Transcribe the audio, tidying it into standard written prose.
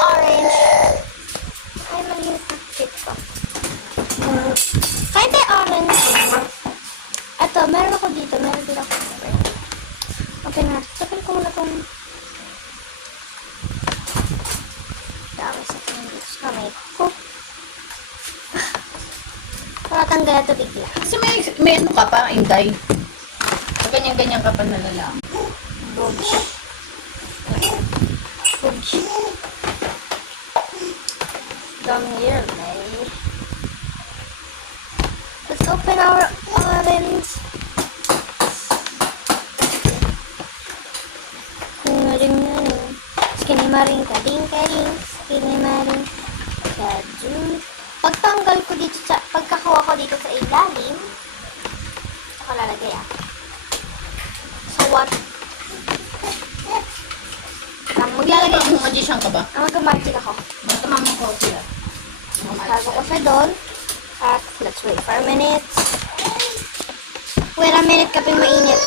orange. Ay, malinis na chip ko. Kahit may orange. Ito, meron ako dito. Meron din ako. Okay na. Sabihin ko muna itong dami sa kamay ko. Patanggal ito bigla. Kasi may ano ka pa, Inday. So, ganyan-ganyan ka pa nalalang. Bugs. Bugs. Dami here, may. Let's open our orange. Skinny maring kading. Skinny maring kaju. Pagtanggal ko dito sa, pagkakuha ko dito sa ilalim, ako lalagay So what? Maglalagay mo magician ka ba? Mag-magic ako. Magtamang ko sila. Tago ko siya doon. At let's wait for a minute. Wait a minute, kaping mainit.